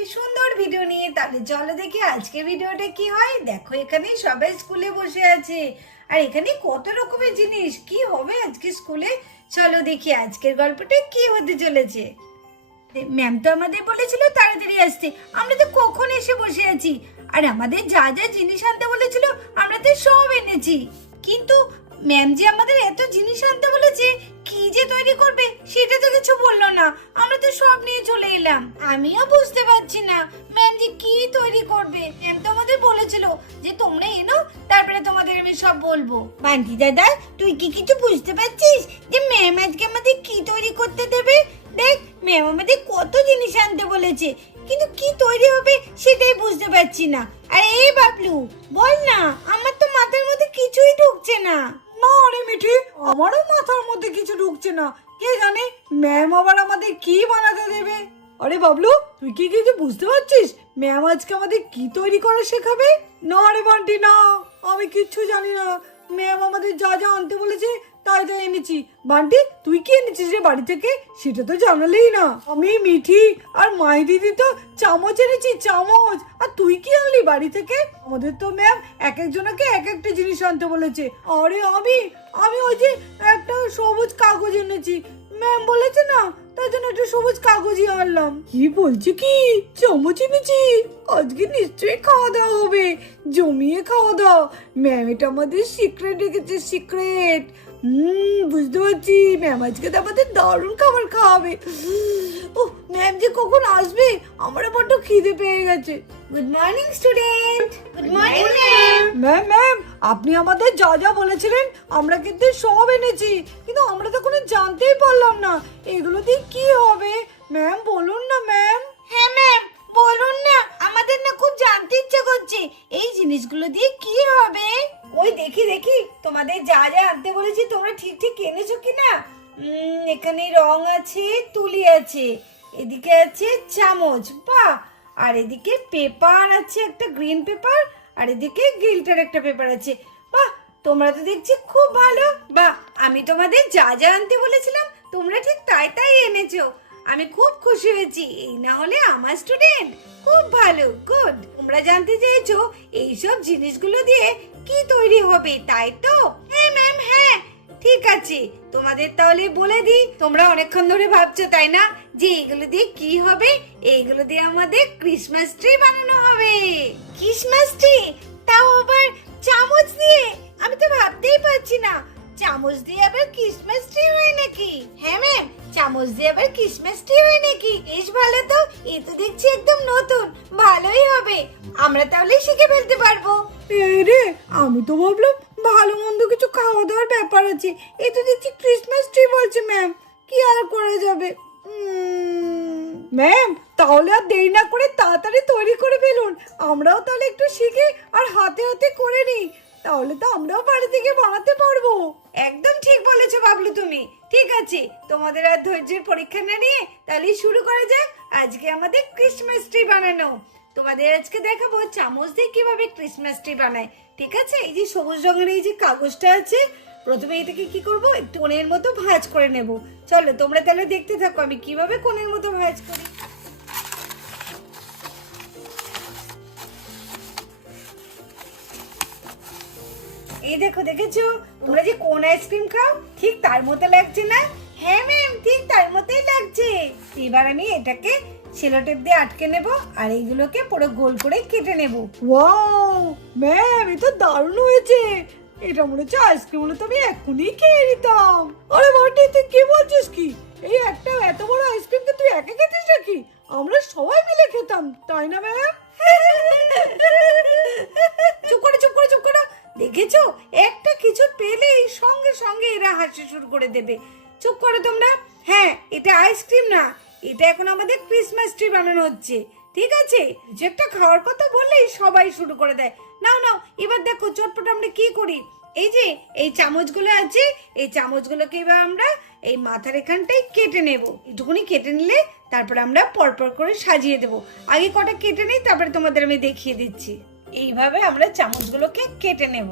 একটি সুন্দর ভিডিও নিয়ে। তাহলে চলো দেখি আজকের ভিডিওটা কি হয়। দেখো এখানে সবাই স্কুলে বসে আছে আর এখানে কত রকমের জিনিস কি হবে আজকে স্কুলে। চলো দেখি আজকের গল্পটা কি হতে চলেছে। ম্যাম তো আমাদের বলেছিল তাড়াতাড়ি আসতে, আমরা তো কখন এসে বসে আছি। আর আমাদের যা যা জিনিস আনতে বলেছিল আমরা তো সব এনেছি, কিন্তু ম্যাম যে আমাদের এত জিনিস আনতে বলেছে কি যে তৈরি করবে সেটা তো কিছু বললো না। আমরা তো সব নিয়ে চলে এলাম। আমিও বুঝতে পারছি না ম্যাম যে কি তৈরি করবে। ম্যাম তো আমাদের বলেছিল যে তোমরা এনো তারপরে তোমাদের আমি সব বলবো। বান্টি দাদা, তুই কি কিছু বুঝতে পারছিস যে ম্যাম আজকে আমাদের কি তৈরি করতে দেবে? দেখ ম্যাম আমাদের কত জিনিস আনতে বলেছে, কিন্তু কি তৈরি হবে সেটাই বুঝতে পারছি না। আরে এই বাবলু বল না, আমার তো মাথার মধ্যে কিছুই ঢুকছে না। না রে মিঠি, আমারও মাথার মধ্যে কিছু ঢুকছে না। কে জানে ম্যাম আবার আমাদের কি বানাতে দেবে। আরে বাবলু, তুই কি কিছু বুঝতে পারছিস ম্যাম আজকে আমাদের কি তৈরি করা শেখাবে? না রে বান্টি না, আমি কিচ্ছু জানি না। ম্যাম আমাদের যা যা আনতে বলেছে তাই তাই এনেছি। বান্টি তুই কি এনেছিস রে বাড়ি থেকে সেটা তো জানালেই না। আমি মিঠি আর মাই দিদি তো চামচ এনেছি, চামচ। আর তুই কি আনলি বাড়ি থেকে? আমাদের তো ম্যাম এক একজনকে এক একটা জিনিস আনতে বলেছে। আরে আমি ওই যে একটা সবুজ কাগজ এনেছি, ম্যাম বলেছে না তার জন্য একটা সবুজ কাগজই আনলাম। কি বলছি কি, চামচ এনেছি? আজকে নিশ্চয়ই খাওয়া দাওয়া হবে, জমিয়ে খাওয়া দাওয়া। ম্যাম এটা আমাদের সিক্রেট রেখেছে, সিক্রেট। বুঝতে পারছি ম্যাম আজকে তো আমাদের দারুণ খাবার খাওয়াবে। ও ম্যাম যে কখন আসবে, আমার বড্ড খিদে পেয়ে গেছে। Good morning student. Good morning ma'am. Ma'am আপনি আমাদের যা যা বলেছিলেন আমরা কিন্তু সব এনেছি, কিন্তু আমরা তো কোনো জানতেই পারলাম না এগুলো দিয়ে কি হবে। ম্যাম বলুন না ম্যাম। হ্যাঁ ম্যাম বলুন না, আমাদের না খুব জানতে ইচ্ছে করছে এই জিনিসগুলো দিয়ে কি হবে। ওই দেখি দেখি তোমাদের যা যা আনতে বলেছি তোমরা ঠিক ঠিক এনেছো কিনা। এখানে রং আছে, তুলি আছে, এদিকে আছে চামচ, বাহ। আর এদিকে পেপার আছে, একটা গ্রিন পেপার, আর এদিকে গিল্টার একটা পেপার আছে, বাহ। তোমরা তো দেখছি খুব ভালো, বাহ। আমি তোমাদের যা যা আনতে বলেছিলাম তোমরা ঠিক তাই তাই এনেছো। আমি খুব খুশি হয়েছি, এই না হলে আমার স্টুডেন্ট। খুব ভালো, গুড। তোমরা জানতে চেয়েছো এইসব জিনিসগুলো দিয়ে কি তৈরি হবে, তাই তো? হ্যাঁ ম্যাম, হ্যাঁ ঠিক আছে। তোমাদের তাহলে বলে দিই, তোমরা অনেকক্ষণ ধরে ভাবছো তাই না যে এগুলো দিয়ে কি হবে। এইগুলো দিয়ে আমাদের ক্রিসমাস ট্রি বানানো হবে। ক্রিসমাস ট্রি, তাও আবার চামচ দিয়ে? আমি তো ভাবতেই পারছি না চামচ দিয়ে আবার ক্রিসমাস ট্রি হয় নাকি। হ্যাঁ ম্যাম, চামচ দিয়ে আবার ক্রিসমাস ট্রি হয় নাকি? বেশ ভালো তো, এ তো দেখছি একদম নতুন, ভালোই হবে। আমরা তাহলে শিখে ফেলতে পারবো। রে আমি তো ভাবলাম ভালো মন্দ কিছু খাওয়া দাওয়ার ব্যাপার আছে, এ তো দেখছি ক্রিসমাস ট্রি বলছে ম্যাম। কি আর করা যাবে ম্যাম? তাহলে আর দেরি না করে তাড়াতাড়ি তৈরি করে ফেলুন, আমরাও তাহলে একটু শিখে আর হাতে হাতে করে নিই, তাহলে তো আমরাও বাড়ি থেকে বানাতে পারবো। একদম ঠিক বলেছো বাবলু তুমি। ঠিক আছে, তোমাদের আর ধৈর্যের পরীক্ষা না নিয়ে তাহলে শুরু করা যাক আজকে আমাদের ক্রিসমাস ট্রি বানানো। তোমাদের আজকে দেখাবো চামচ দিয়ে কিভাবে ক্রিসমাস ট্রি বানায়। ঠিক আছে, এই যে সবুজ রঙের এই যে কাগজটা আছে, প্রথমে এটাকে কি করব, একটু কোণের মতো ভাঁজ করে নেব। চলো তোমরা তাহলে দেখতে থাকো আমি কিভাবে কোণের মতো ভাঁজ করি। এই দেখো, দেখেছো তোমরা যে কোন আইসক্রিম খাও ঠিক তার মতো লাগছে না? হ্যাঁ ম্যাম, ঠিক তার মতোই লাগছে। এবার আমি এটাকে সেলোটেপ দিয়ে আটকে নেব আর এইগুলোকে পুরো গোল করে কেটে নেব। ওয়াও ম্যাম, এটা দারুণ হয়েছে। এটা মনে হচ্ছে আইসক্রিম হলে তো আমি এক্ষুনি খেয়ে নিতাম। আরে বান্টি তুই কি বলছিস কি? এই একটা এত বড় আইসক্রিমকে তুই একা খেতিস নাকি? আমরা সবাই মিলে খেতাম, তাই না ম্যাম? চুপ করে চুপ করে চুপ করো। দেখেছো, একটা কিছু পেলেই সঙ্গে সঙ্গে এরা হাসি শুরু করে দেবে। চুপ করো তোমরা। হ্যাঁ, এটা আইসক্রিম না, এটা এখন আমাদের ক্রিসমাস ট্রি বানানো হচ্ছে। ঠিক আছে, যে একটা খাওয়ার কথা বললেই সবাই শুরু করে দেয়। নাও নাও, এবার দেখো চটপট আমরা কি করি। এই যে এই চামচগুলো আছে, এই চামচগুলোকে এবার আমরা এই মাথার এখানটাই কেটে নেব। একটুখানি কেটে নিলে তারপর আমরা পরপর করে সাজিয়ে দেব। আগে কটা কেটে নিই, তারপরে তোমাদের আমি দেখিয়ে দিচ্ছি। এইভাবে আমরা চামচগুলোকে কেটে নেব।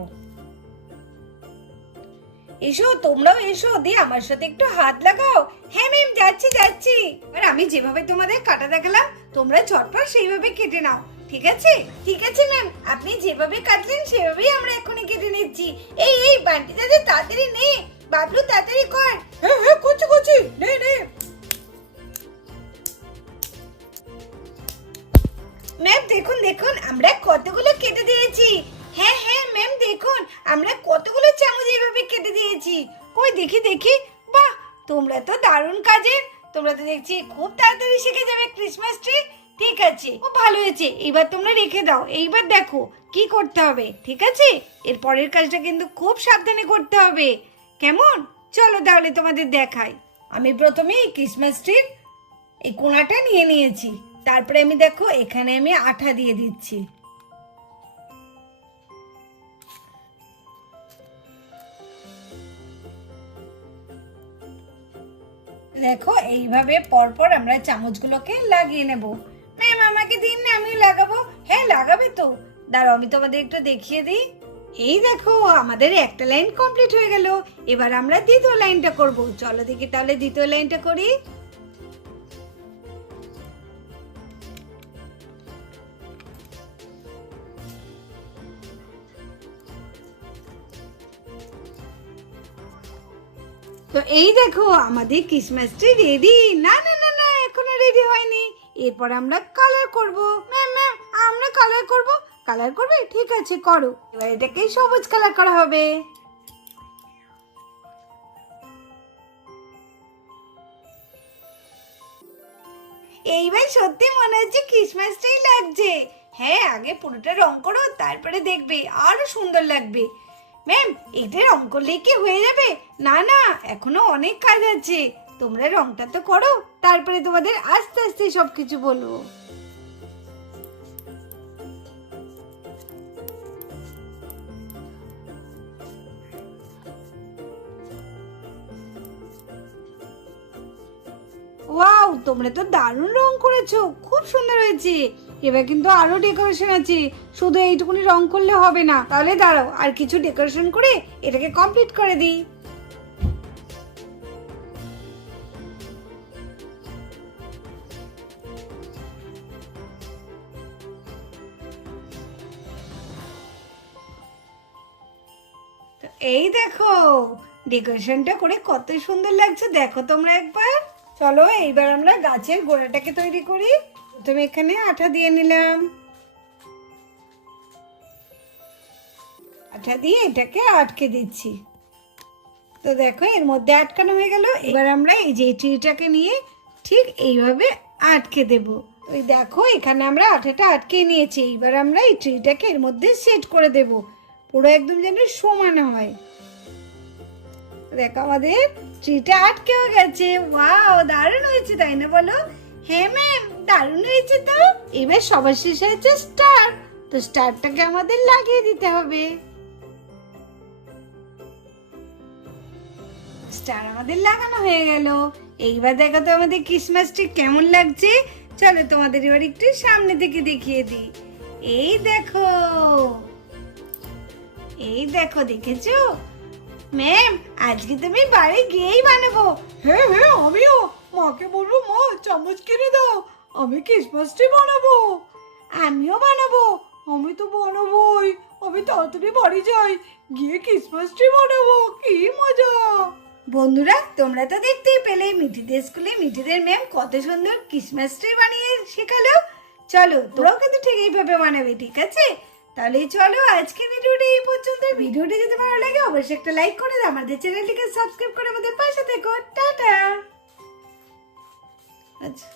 এসো তোমরাও এসো, দিয়ে আমার সাথে একটু হাত লাগাও। হ্যাঁ ম্যাম, যাচ্ছি যাচ্ছি। আর আমি যেভাবে তোমাদের কাটা দেখালাম তোমরা ঝটপট সেইভাবে কেটে নাও, ঠিক আছে? ঠিক আছে ম্যাম, আপনি যেভাবে কাটলেন সেভাবেই আমরা এখনই কেটে নিচ্ছি। এই এই বান্টি দাদা তাড়াতাড়ি নে, বাবলু তাড়াতাড়ি কর। হ্যাঁ হ্যাঁ, করছি করছি, নে নে। ম্যাম দেখুন দেখুন আমরা কতগুলো কেটে দিয়েছি। হ্যাঁ হ্যাঁ ম্যাম দেখুন আমরা কতগুলো চামচ এইভাবে কেটে দিয়েছি। কই দেখি দেখি, বাহ তোমরা তো দারুণ কাজের, তোমরা তো দেখছি খুব তাড়াতাড়ি শিখে যাবে ক্রিসমাস ট্রি। ঠিক আছে, খুব ভালো হয়েছে, এইবার তোমরা রেখে দাও। এইবার দেখো কি করতে হবে, ঠিক আছে? এর পরের কাজটা কিন্তু খুব সাবধানে করতে হবে, কেমন? চলো তাহলে তোমাদের দেখাই। আমি প্রথমে এই ক্রিসমাস ট্রির এই কোণাটা নিয়ে নিয়েছি, তারপরে আমি দেখো এখানে আমি আঠা দিয়ে দিচ্ছি। দেখো এইভাবে পরপর আমরা চামচগুলোকে লাগিয়ে নেব। ম্যাম আমাকে দিন না, আমি লাগাবো। হ্যাঁ লাগাবে তো, দাঁড়াও আমি তোমাদের একটু দেখিয়ে দিই। এই দেখো আমাদের একটা লাইন কমপ্লিট হয়ে গেল, এবার আমরা দ্বিতীয় লাইনটা করব। চলো দেখি তাহলে দ্বিতীয় লাইনটা করি। তো এই দেখো আমাদের ক্রিসমাস ট্রি রেডি। না না না না, এখনো রেডি হয়নি, এরপর আমরা কালার করব। ম্যাম ম্যাম আমরা কালার করব। কালার করবে? ঠিক আছে করো। এবার এটাকে সবুজ কালার করা হবে। এইবার সত্যি মনে হচ্ছে ক্রিসমাস ট্রি লাগছে। হ্যাঁ আগে পুরোটা রং করো, তারপরে দেখবে আরো সুন্দর লাগবে। ম্যাম এটা রং করলেই কি হয়ে যাবে? না না, এখনো অনেক কাজ আছে, তোমরা রংটা তো করো, তারপরে তোমাদের আস্তে আস্তে সবকিছু বলবো। ওয়াও তোমরা তো দারুণ রং করেছো, খুব সুন্দর হয়েছে। এবার কিন্তু আরো ডেকোরেশন আছে, শুধু এইটুকুনি রং করলে হবে না। তাহলে দাঁড়াও আর কিছু ডেকোরেশন করে এটাকে কমপ্লিট করে দিই। তো এই দেখো ডেকোরেশনটা করে কত সুন্দর লাগছে, দেখো তোমরা একবার। চলো এইবার আমরা গাছের গোড়াটাকে তৈরি করি। প্রথমে এখানে আঠা দিয়ে নিলাম, আঠা দিয়ে এটাকে আটকে দিচ্ছি। তো দেখো এর মধ্যে আটকানো হয়ে গেল। এবার আমরা এই যে ট্রিটাকে নিয়ে ঠিক এইভাবে আটকে দেব। ওই দেখো এখানে আমরা আঠাটা আটকে নিয়েছি, এবার আমরা এই ট্রিটাকে এর মধ্যে সেট করে দেব, পুরো একদম যেন সমান হয়। দেখো আমাদের ট্রিটা আটকেও গেছে। ওয়াও দারুণ হয়েছে তাই না বলো? হ্যাঁ ম্যাম দারুণ হয়েছে। তো এবার সবার শেষে হচ্ছে স্টার, তো স্টারটাকে আমাদের লাগিয়ে দিতে হবে। স্টার আমাদের লাগানো হয়ে গেল। এইবার দেখো তো আমাদের ক্রিসমাস ট্রি কেমন লাগছে। চলো তোমাদের এবার একটু সামনে থেকে দেখিয়ে দিই। এই দেখো, এই দেখো দেখেছো? ম্যাম আজকে তুমি বাড়ি গিয়েই বানাবো। হ্যাঁ হ্যাঁ, আমিও মাকে বলবো, মা চামচ কিনে দাও, আমি ক্রিসমাস ট্রি বানাবো। আমিও বানাবো। আমি তো বানাবোই, আমি তাড়াতাড়ি বাড়ি যাই, গিয়ে ক্রিসমাস ট্রি বানাবো, কি মজা। বন্ধুরা তোমরা তো দেখতেই পেলে মিঠিদের স্কুলে মিঠিদের ম্যাম কত সুন্দর ক্রিসমাস ট্রি বানিয়ে শেখালো। চলো তোরাও কিন্তু ঠিক এইভাবে বানাবে, ঠিক আছে? তাহলে চলো আজকে ভিডিওটা এই পর্যন্ত। ভিডিওটি যদি ভালো লাগে অবশ্যই একটা লাইক করে দাও, আমাদের চ্যানেলটিকে সাবস্ক্রাইব করে আমাদের পাশে থেকো। টাটা। আচ্ছা।